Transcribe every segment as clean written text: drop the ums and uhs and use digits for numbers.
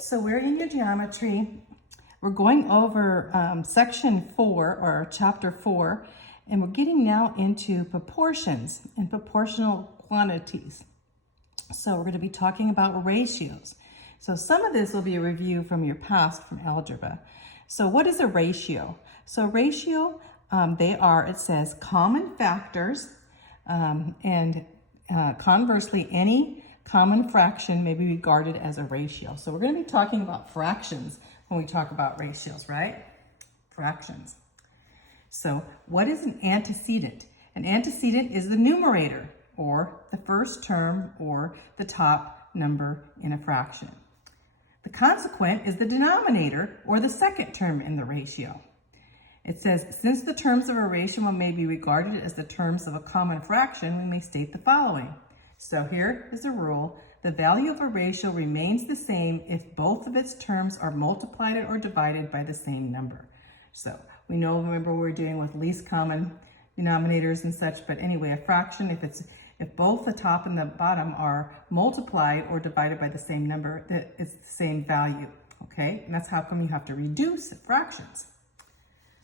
So we're in your geometry. We're going over section 4 or chapter 4, and we're getting now into proportions and proportional quantities. So we're going to be talking about ratios. So some of this will be a review from your past from algebra. So what is a ratio? So ratio, it says common factors, and conversely, any common fraction may be regarded as a ratio. So we're going to be talking about fractions when we talk about ratios, right? Fractions. So what is an antecedent? An antecedent is the numerator, or the first term, or the top number in a fraction. The consequent is the denominator, or the second term in the ratio. It says, since the terms of a ratio may be regarded as the terms of a common fraction, we may state the following. So here is a rule. The value of a ratio remains the same if both of its terms are multiplied or divided by the same number. So we know, remember, we're dealing with least common denominators and such, but anyway, a fraction, if both the top and the bottom are multiplied or divided by the same number, that it's the same value, okay? And that's how come you have to reduce fractions.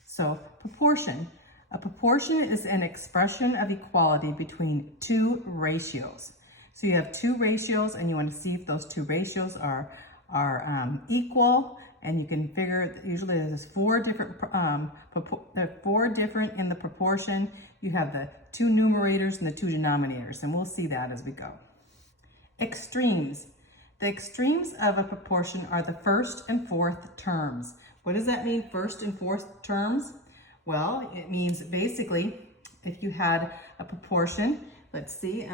So proportion. A proportion is an expression of equality between two ratios. So you have two ratios and you want to see if those two ratios are equal, and you can figure, usually there's four different in the proportion. You have the two numerators and the two denominators, and we'll see that as we go. Extremes. The extremes of a proportion are the first and fourth terms. What does that mean, first and fourth terms? Well, it means basically if you had a proportion, let's see,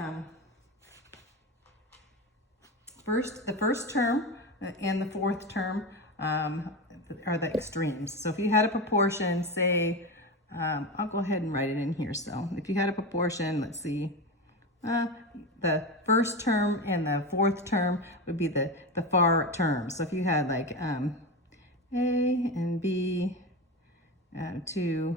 the first term and the fourth term are the extremes. So if you had a proportion, say, I'll go ahead and write it in here. So if you had a proportion, let's see, the first term and the fourth term would be the far terms. So if you had like A and B to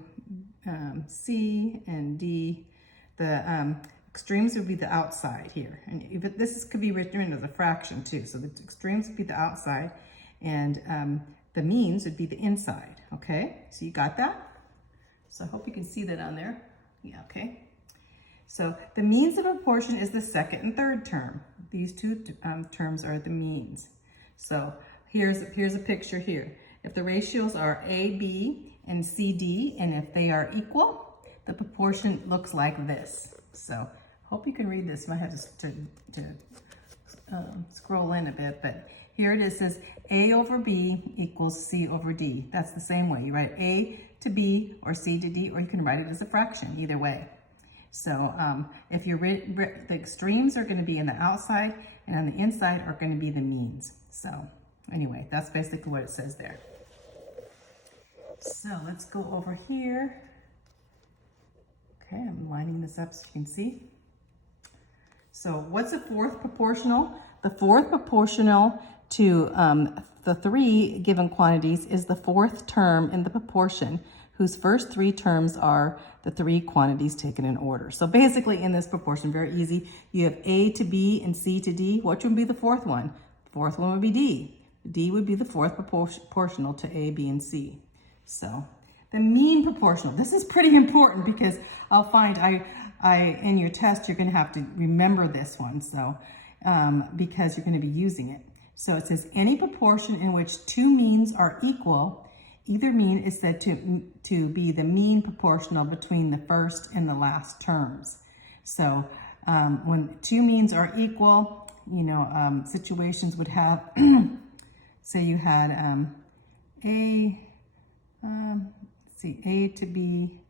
C and D, the extremes would be the outside here. And this could be written as a fraction too. So the extremes would be the outside, and the means would be the inside, okay? So you got that? So I hope you can see that on there. Yeah, okay. So the means of a proportion is the second and third term. These two terms are the means. So here's a picture here. If the ratios are A, B, and C, D, and if they are equal, the proportion looks like this. So hope you can read this. I might have to scroll in a bit, but here it is, says A over B equals C over D. That's the same way. You write A to B or C to D, or you can write it as a fraction, either way. So if you're the extremes are going to be in the outside, and on the inside are going to be the means. So anyway, that's basically what it says there. So let's go over here. Okay, I'm lining this up so you can see. So what's a fourth proportional? The fourth proportional to the three given quantities is the fourth term in the proportion, whose first three terms are the three quantities taken in order. So basically in this proportion, very easy, you have A to B and C to D. Which would be the fourth one? The fourth one would be D. D would be the fourth proportional to A, B, and C. So the mean proportional, this is pretty important because I'll find in your test, you're going to have to remember this one. So because you're going to be using it. So it says any proportion in which two means are equal, either mean is said to be the mean proportional between the first and the last terms. So when two means are equal, you know, situations would have, say you had A to B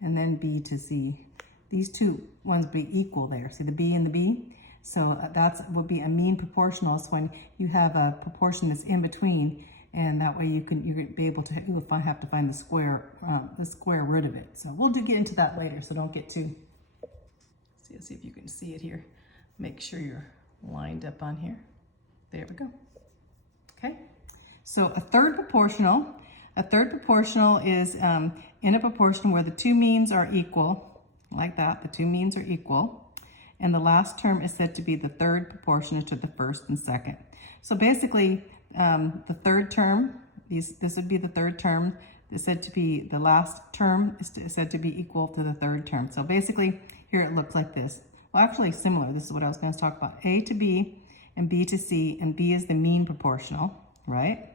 and then B to C. These two ones be equal there. See the B and the B? So that would be a mean proportional. So when you have a proportion that's in between, and that way you're going to be able to, you'll have to find the square root of it. So we'll get into that later, so don't get too, let's see if you can see it here. Make sure you're lined up on here. There we go. Okay, so a third proportional is in a proportion where the two means are equal, like that, the two means are equal, and the last term is said to be the third proportionate to the first and second. So basically, the third term. This would be the third term. Is said to be the last term is said to be equal to the third term. So basically, here it looks like this. Well, actually similar. This is what I was going to talk about. A to B and B to C, and B is the mean proportional, right?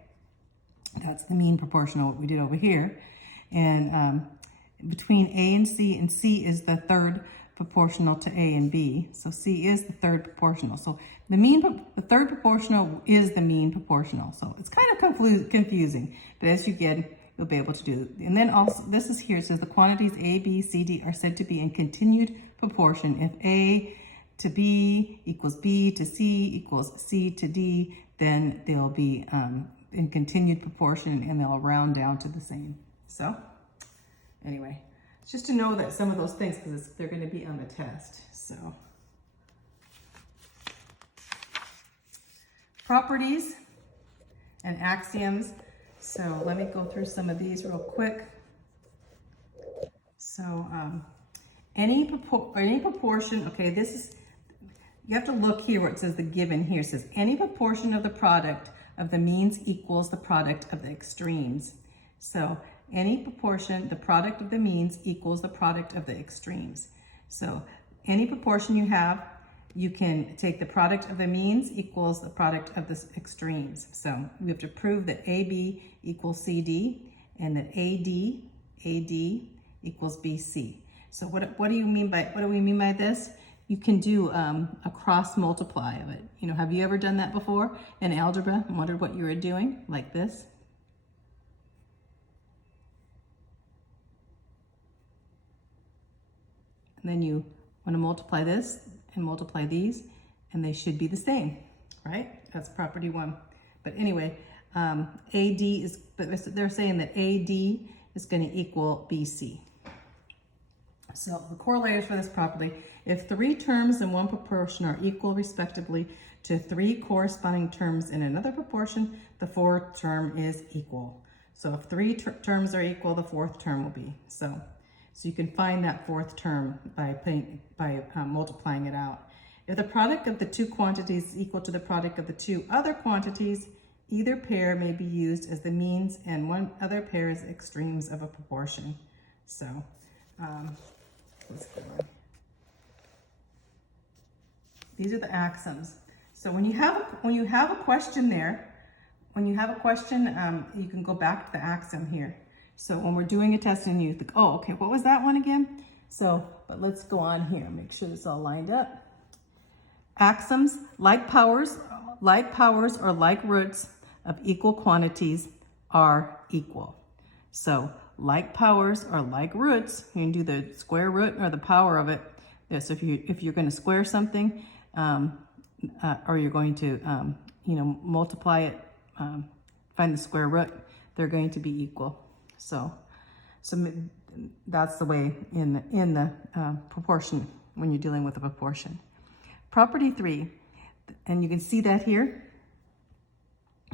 That's the mean proportional, what we did over here. And between A and C is the third proportional to A and B. So C is the third proportional. So the third proportional is the mean proportional. So it's kind of confusing, but as you get, you'll be able to do it. And then also, this is here, it says the quantities A, B, C, D are said to be in continued proportion. If A to B equals B to C equals C to D, then they'll be in continued proportion and they'll round down to the same. So anyway, it's just to know that some of those things, because they're going to be on the test. So properties and axioms. So let me go through some of these real quick. So any proportion, okay, this is, you have to look here where it says the given here. It says any proportion of the product of the means equals the product of the extremes. So any proportion, the product of the means equals the product of the extremes. So any proportion you have, you can take the product of the means equals the product of the extremes. So we have to prove that AB equals CD and that AD equals BC. So what do we mean by this? You can do a cross multiply of it. You know, have you ever done that before in algebra and wondered what you were doing like this? And then you want to multiply this and multiply these, and they should be the same, right? That's property one. But anyway, AD is, but they're saying that AD is going to equal BC. So the corollaries for this property, if 3 terms in one proportion are equal respectively to 3 corresponding terms in another proportion, the fourth term is equal. So if 3 terms are equal, the fourth term will be. So you can find that fourth term by multiplying it out. If the product of the 2 quantities is equal to the product of the 2 other quantities, either pair may be used as the means and one other pair as extremes of a proportion. So let's go on. These are the axioms. So when you have a question there, you can go back to the axiom here. So when we're doing a test and you think, oh, okay, what was that one again? So, but let's go on here, make sure it's all lined up. Axioms, like powers or like roots of equal quantities are equal. So like powers or like roots, you can do the square root or the power of it. So if you're going to square something, or you're going to, multiply it, find the square root, they're going to be equal. So that's the way in the proportion when you're dealing with a proportion. Property 3, and you can see that here.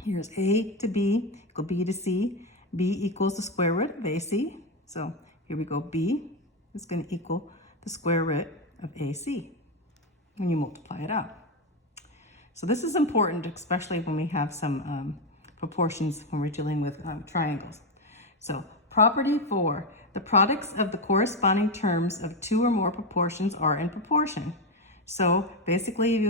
Here's A to B equal B to C. B equals the square root of AC. So here we go. B is going to equal the square root of AC when you multiply it out. So this is important, especially when we have some proportions when we're dealing with triangles. So property 4, the products of the corresponding terms of 2 or more proportions are in proportion. So basically if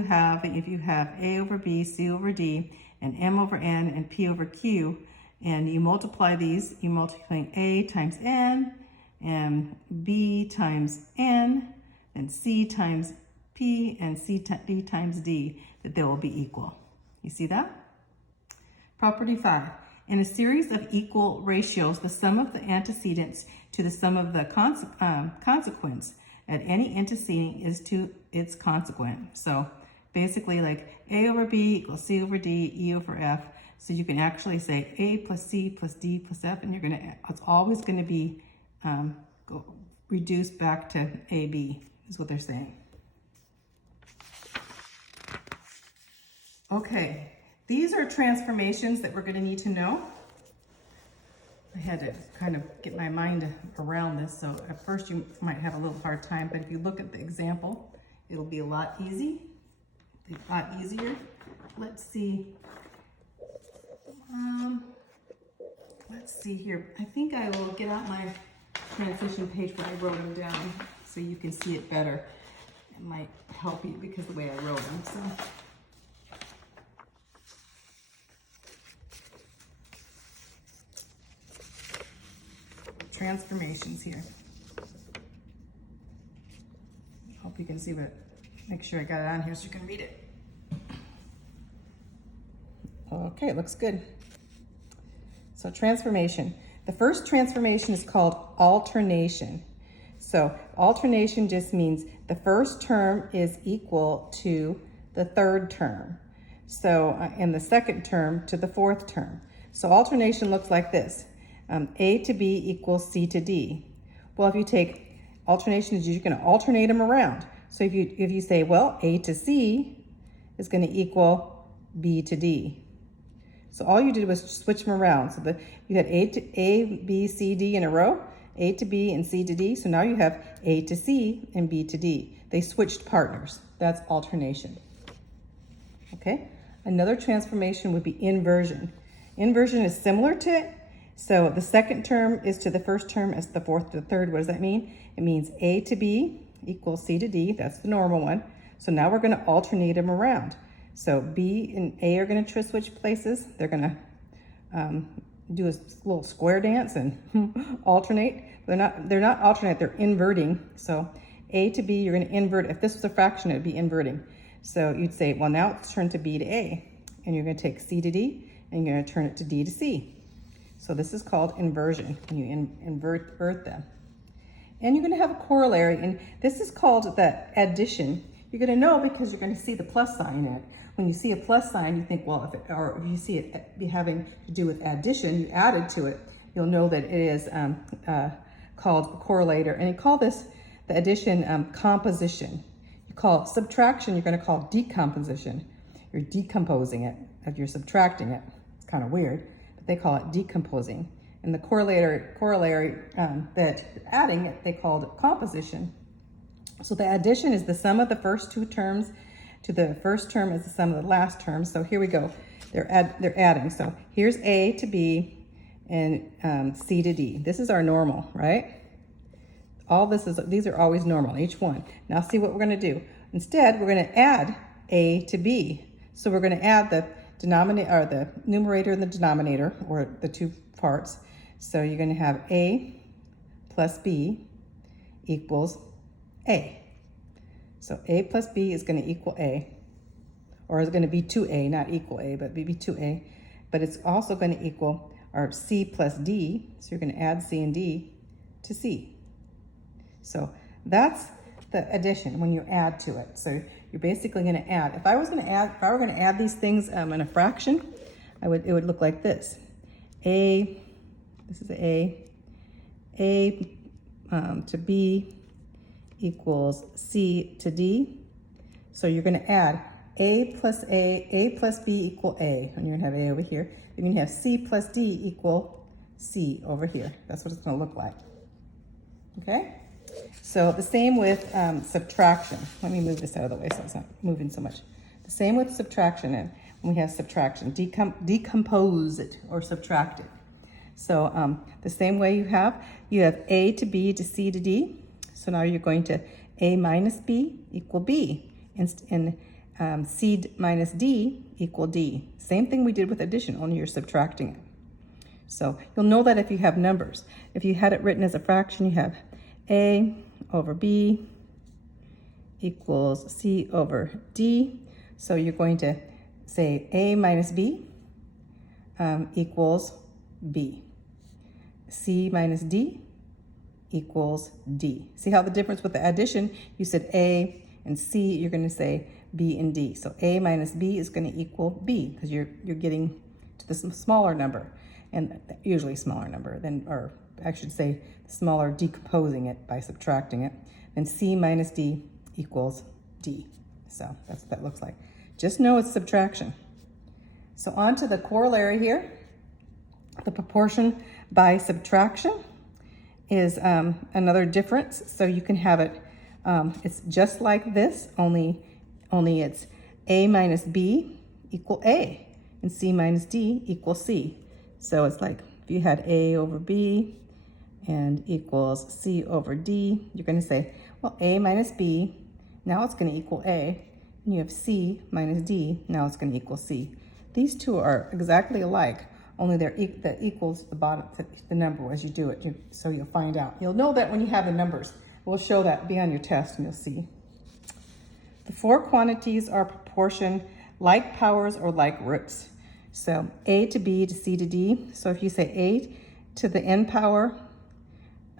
you have A over B, C over D, and M over N, and P over Q, and you multiply these, you multiply A times N, and B times N, and C times P, and D times D, that they will be equal. You see that? Property 5. In a series of equal ratios, the sum of the antecedents to the sum of the consequence at any antecedent is to its consequent. So basically like A over B equals C over D, E over F. So you can actually say A plus C plus D plus F, and it's always going to be reduced back to AB, is what they're saying. Okay. These are transformations that we're going to need to know. I had to kind of get my mind around this, so at first you might have a little hard time, but if you look at the example, it'll be a lot easier. Let's see. let's see here. I think I will get out my transition page where I wrote them down so you can see it better. It might help you because the way I wrote them. So. Transformations here. Hope you can see what, make sure I got it on here so you can read it. Okay, it looks good. So transformation. The first transformation is called alternation. So alternation just means the first term is equal to the third term. So, and the second term to the fourth term. So alternation looks like this. A to B equals C to D. Well, if you take alternation, you're going to alternate them around. So if you say, well, A to C is going to equal B to D. So all you did was switch them around. So you had A, B, C, D in a row, A to B and C to D. So now you have A to C and B to D. They switched partners. That's alternation. Okay. Another transformation would be inversion. Inversion is similar to it. So the second term is to the first term as the fourth to the third. What does that mean? It means A to B equals C to D. That's the normal one. So now we're going to alternate them around. So B and A are going to switch places. They're going to do a little square dance and alternate. They're not alternate, they're inverting. So A to B, you're going to invert. If this was a fraction, it would be inverting. So you'd say, well, now it's turned to B to A. And you're going to take C to D, and you're going to turn it to D to C. So this is called inversion, when you invert them. And you're going to have a corollary, and this is called the addition. You're going to know because you're going to see the plus sign in it. When you see a plus sign, you think, well, if you see it be having to do with addition, you added to it, you'll know that it is called a correlator. And you call this, the addition, composition. You call subtraction, you're going to call decomposition. You're decomposing it, if you're subtracting it. It's kind of weird, but they call it decomposing. And the corollary that adding it, they called composition. So the addition is the sum of the first two terms to the first term is the sum of the last term. So here we go. They're adding. So here's A to B and C to D. This is our normal, right? These are always normal, each one. Now see what we're going to do. Instead, we're going to add A to B. So we're going to add the denominator, or the numerator and the denominator, or the two parts. So you're going to have A plus B equals A. So A plus B is going to equal A, or is going to be 2A, not equal A, but be 2A. But it's also going to equal our C plus D. So you're going to add C and D to C. So that's the addition when you add to it. So you're basically going to add. If I were going to add these things in a fraction, it would look like this. This is A to B equals C to D. So you're going to add A plus B equal A. And you're going to have A over here. You're going to have C plus D equal C over here. That's what it's going to look like. Okay? So the same with subtraction. Let me move this out of the way so it's not moving so much. The same with subtraction. And when we have subtraction, decompose it or subtract it. So the same way you have A to B to C to D. So now you're going to A minus B equal B, and C minus D equal D. Same thing we did with addition, only you're subtracting it. So you'll know that if you have numbers. If you had it written as a fraction, you have A over B equals C over D. So you're going to say A minus B equals B. C minus D equals D. See how the difference with the addition, you said A and C, you're going to say B and D. So A minus B is going to equal B because you're getting to the smaller number, and usually smaller number than, or I should say smaller, decomposing it by subtracting it. Then C minus D equals D. So that's what that looks like. Just know it's subtraction. So on to the corollary here. The proportion by subtraction is another difference. So you can have it, it's just like this, only it's A minus B equal A, and C minus D equals C. So it's like if you had A over B and equals C over D, you're going to say, well, A minus B, now it's going to equal A. And you have C minus D, now it's going to equal C. These two are exactly alike, only they're the equals the bottom, the number as you do it. So you'll find out. You'll know that when you have the numbers. We'll show that, be on your test, and you'll see. The four quantities are proportion, like powers or like roots. So A to B to C to D. So if you say A to the n power,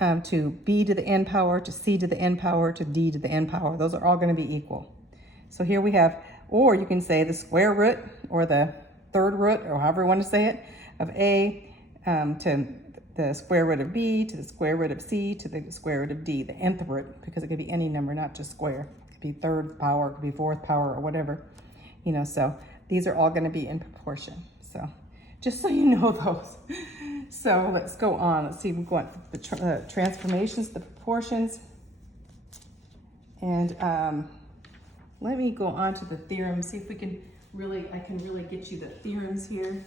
to B to the n power, to C to the n power, to D to the n power, those are all going to be equal. So here we have, or you can say the square root or the third root, or however you want to say it, of A to the square root of B to the square root of C to the square root of D, the nth root, because it could be any number, not just square. It could be third power, it could be fourth power, or whatever. You know, so these are all going to be in proportion. So just so you know those. So let's go on. Let's see, we want the transformations, the proportions. And let me go on to the theorem, see if we can really, I can really get you the theorems here.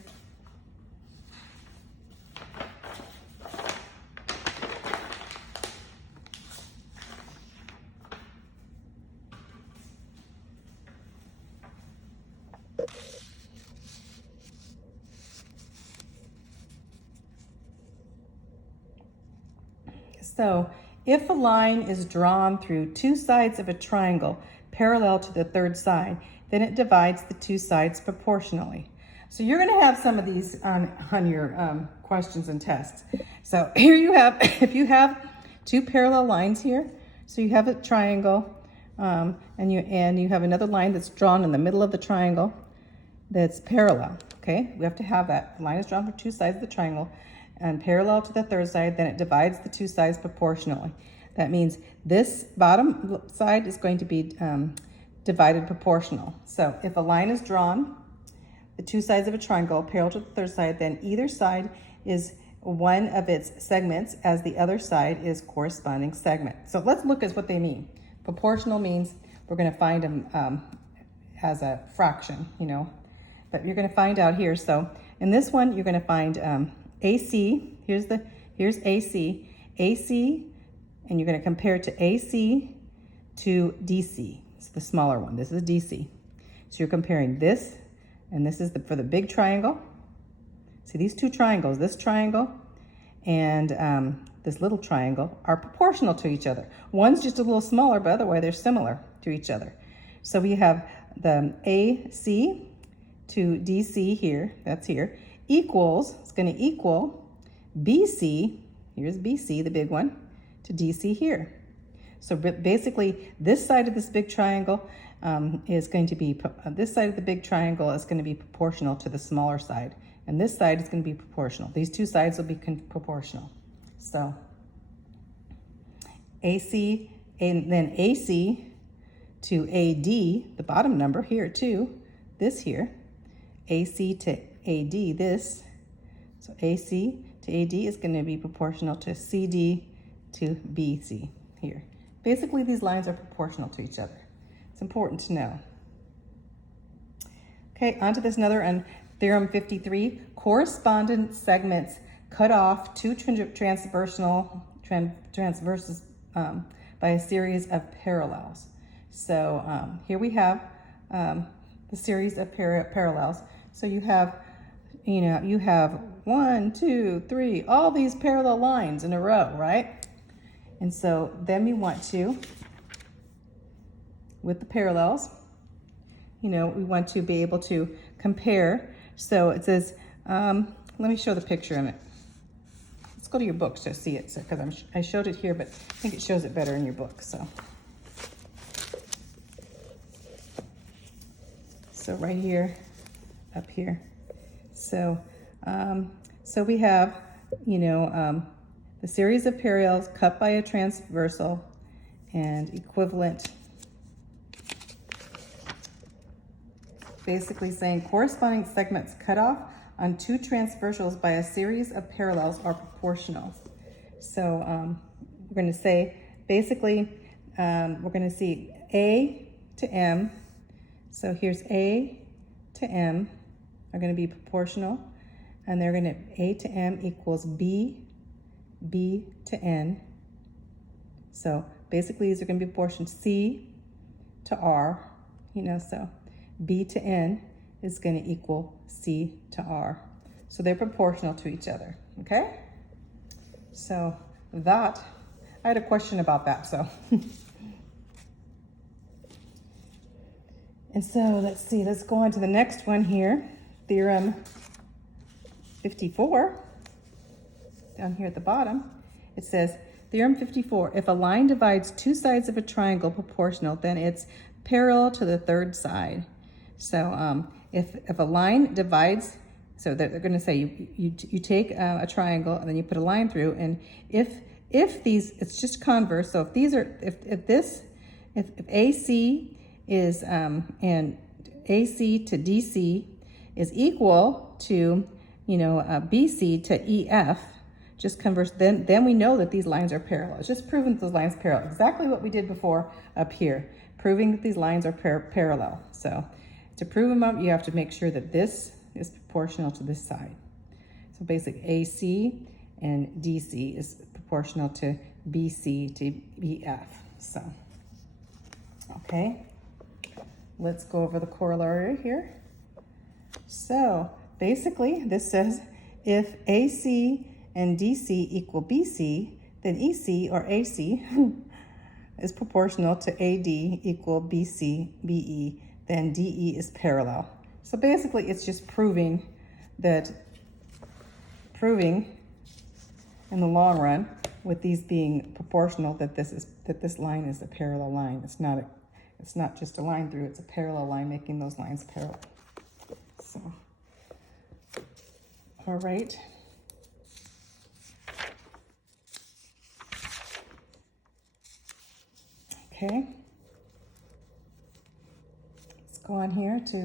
So if a line is drawn through two sides of a triangle parallel to the third side, then it divides the two sides proportionally. So you're going to have some of these on your questions and tests. So here you have, if you have two parallel lines here, so you have a triangle, and you have another line that's drawn in the middle of the triangle that's parallel. Okay, we have to have that. The line is drawn for two sides of the triangle and parallel to the third side, then it divides the two sides proportionally. That means this bottom side is going to be divided proportional. So if a line is drawn, the two sides of a triangle parallel to the third side, then either side is one of its segments as the other side is corresponding segment. So let's look at what they mean. Proportional means we're going to find them as a fraction, you know, but you're going to find out here. So in this one, you're going to find AC, here's AC, and you're going to compare it to AC to DC. It's the smaller one. This is DC. So you're comparing this, and this is for the big triangle. See, these two triangles, this triangle and this little triangle, are proportional to each other. One's just a little smaller, but otherwise they're similar to each other. So we have the AC to DC here, that's here, equals, it's going to equal BC, here's BC, the big one, to DC here. So basically, this side of this big triangle is going to be, this side of the big triangle is going to be proportional to the smaller side. And this side is going to be proportional. These two sides will be proportional. So AC, and then AC to AD, the bottom number here too, this here, AC to AD, this, so AC to AD is going to be proportional to CD to BC here. Basically, these lines are proportional to each other. It's important to know. Okay, on to this another one. Theorem 53, correspondent segments cut off two transverses by a series of parallels. So here we have the series of parallels. So you have, you have 1, 2, 3, all these parallel lines in a row, right? And so then we want to, with the parallels, we want to be able to compare. So it says, let me show the picture in it. Let's go to your books to see it, because I showed it here, but I think it shows it better in your book. So right here, up here. So we have, the series of parallels cut by a transversal and equivalent. Basically saying corresponding segments cut off on two transversals by a series of parallels are proportional. So we're going to say, basically, we're going to see A to M. So here's A to M are going to be proportional. and they're going to, A to M equals B, B to N. So basically these are going to be proportions C to R, so B to N is going to equal C to R. So they're proportional to each other, okay? So that, I had a question about that, so. And so let's see, let's go on to the next one here. Theorem 54, down here at the bottom. It says, Theorem 54, if a line divides two sides of a triangle proportional, then it's parallel to the third side. So if a line divides, so they're going to say you take a triangle and then you put a line through, and if these, it's just converse. So if these are, if AC is and AC to DC is equal to BC to EF, just converse, then we know that these lines are parallel. It's just proving that those lines are parallel. Exactly what we did before up here, proving that these lines are parallel. So to prove them up, you have to make sure that this is proportional to this side. So basically AC and DC is proportional to BC to BF. So, okay, let's go over the corollary here. So basically this says if AC and DC equal BC, then EC or AC is proportional to AD equal BC, BE, then DE is parallel. So basically it's just proving in the long run, with these being proportional, that this line is a parallel line. It's not just a line through, it's a parallel line making those lines parallel. So, all right. Okay. Let's go on here to,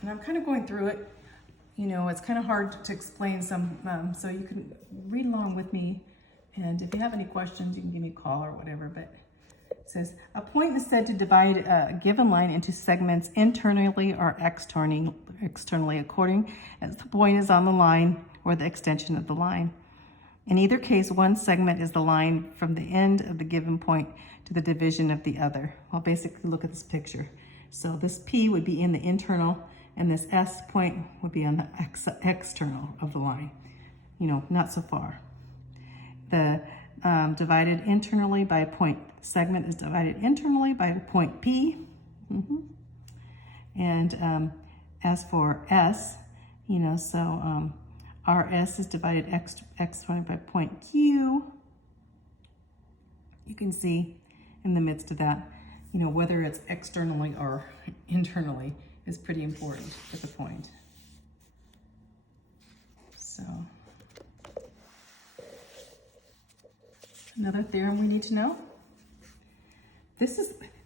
and I'm kind of going through it. It's kind of hard to explain some, so you can read along with me. And if you have any questions, you can give me a call or whatever. But it says, a point is said to divide a given line into segments internally or externally according as the point is on the line or the extension of the line. In either case, one segment is the line from the end of the given point to the division of the other. Well, basically look at this picture. So this P would be in the internal, and this S point would be on the external of the line, not so far. The divided internally by a point segment is divided internally by the point P. And as for S, so RS is divided externally by point Q. You can see in the midst of that, whether it's externally or internally is pretty important for the point. So another theorem we need to know.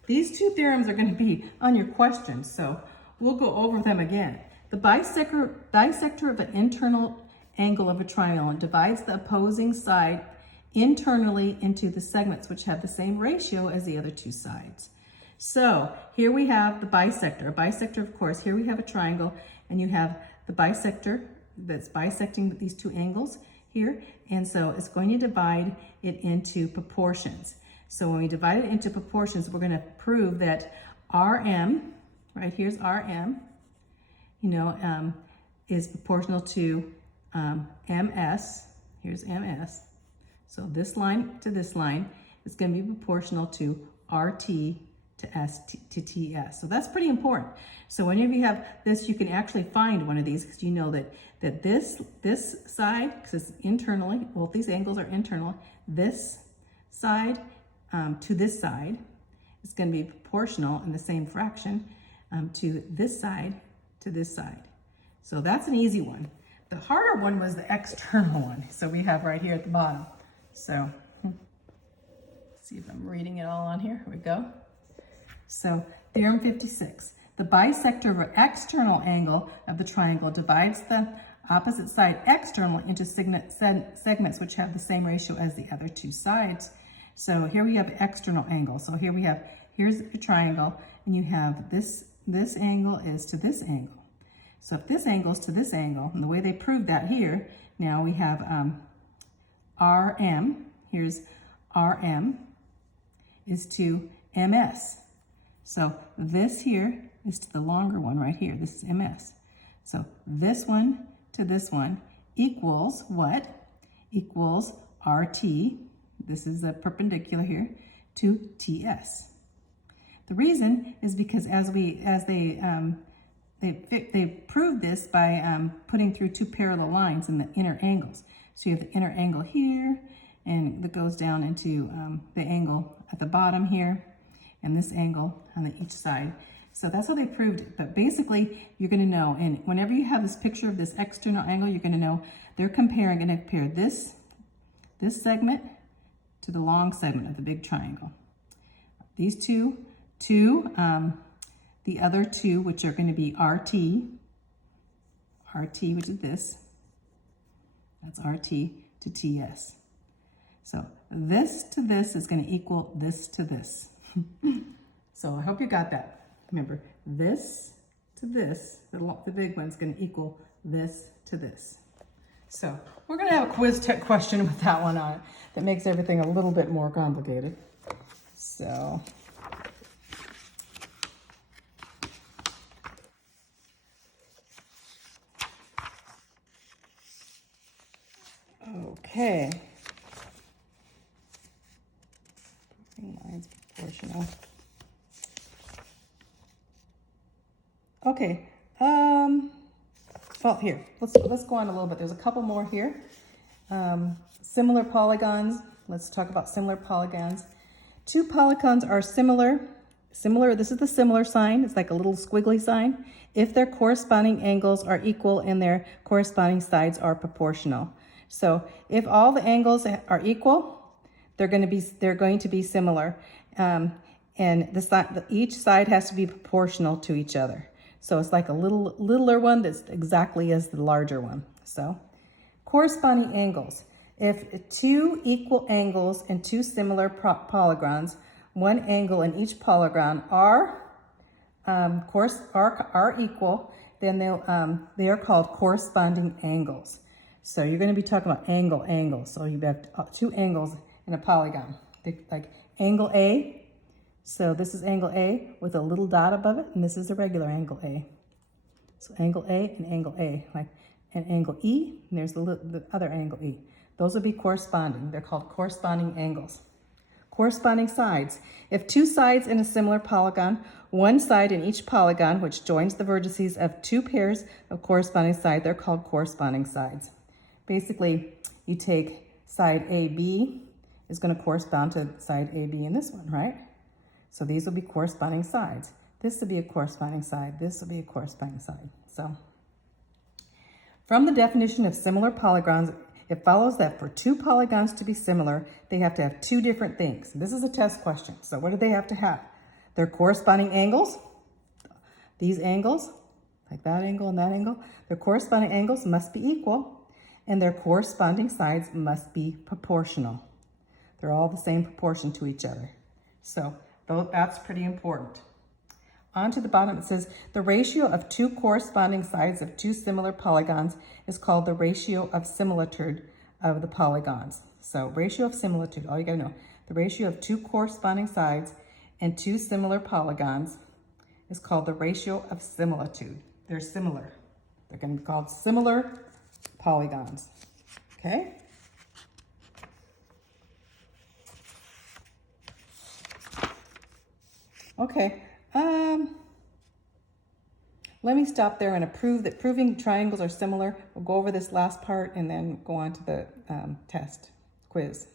These two theorems are going to be on your questions, so we'll go over them again. The bisector of an internal angle of a triangle divides the opposing side internally into the segments which have the same ratio as the other two sides. So here we have the bisector. A bisector, of course, here we have a triangle, and you have the bisector that's bisecting these two angles here. And so it's going to divide it into proportions. So when we divide it into proportions, we're going to prove that RM, right here's RM, is proportional to MS. Here's MS. So this line to this line is going to be proportional to RT to S to TS. So that's pretty important. So whenever you have this, you can actually find one of these, because you know that this side, because it's internally, both these angles are internal, this side to this side is going to be proportional in the same fraction to this side to this side. So that's an easy one. The harder one was the external one. So we have right here at the bottom. So see if I'm reading it all on here. Here we go. So theorem 56, the bisector of an external angle of the triangle divides the opposite side externally into segments which have the same ratio as the other two sides. So here we have external angle. So here we have, here's a triangle, and you have this angle is to this angle. So if this angle is to this angle, and the way they proved that here, now we have RM, here's RM, is to MS. So this here is to the longer one right here. This is MS. So this one to this one equals what? Equals RT, this is a perpendicular here, to TS. The reason is because they proved this by putting through two parallel lines in the inner angles. So you have the inner angle here, and that goes down into the angle at the bottom here, and this angle on each side. So that's how they proved it. But basically, you're going to know, and whenever you have this picture of this external angle, you're going to know they're going to compare this segment to the long segment of the big triangle. These two to the other two, which are going to be RT, which is this. That's RT to TS. So this to this is going to equal this to this. So I hope you got that. Remember, this to this, the big one's going to equal this to this. So we're going to have a quiz question with that one on it that makes everything a little bit more complicated. So okay. Lines proportional. Okay. Well, here, let's go on a little bit. There's a couple more here. Similar polygons. Let's talk about similar polygons. Two polygons are similar. This is the similar sign. It's like a little squiggly sign. If their corresponding angles are equal and their corresponding sides are proportional. So if all the angles are equal, they're going to be similar. And each side has to be proportional to each other. So it's like a littler one that's exactly as the larger one. So corresponding angles. If two equal angles and two similar polygons, one angle in each polygon are equal, then they are called corresponding angles. So you're going to be talking about angle. So you have two angles in a polygon. Like angle A. So this is angle A with a little dot above it, and this is a regular angle A. So angle A and angle A, like an angle E, and there's the other angle E. Those will be corresponding. They're called corresponding angles. Corresponding sides. If two sides in a similar polygon, one side in each polygon, which joins the vertices of two pairs of corresponding sides, they're called corresponding sides. Basically, you take side AB is going to correspond to side AB in this one, right? So these will be corresponding sides. This will be a corresponding side. This will be a corresponding side. So from the definition of similar polygons, it follows that for two polygons to be similar, they have to have two different things. This is a test question. So what do they have to have? Their corresponding angles, these angles, like that angle and that angle, their corresponding angles must be equal, and their corresponding sides must be proportional. They're all the same proportion to each other. So that's pretty important. On to the bottom, it says the ratio of two corresponding sides of two similar polygons is called the ratio of similitude of the polygons. So ratio of similitude, all you gotta know, the ratio of two corresponding sides and two similar polygons is called the ratio of similitude. They're similar. They're gonna be called similar polygons, okay? Okay, let me stop there and prove that proving triangles are similar. We'll go over this last part and then go on to the test quiz.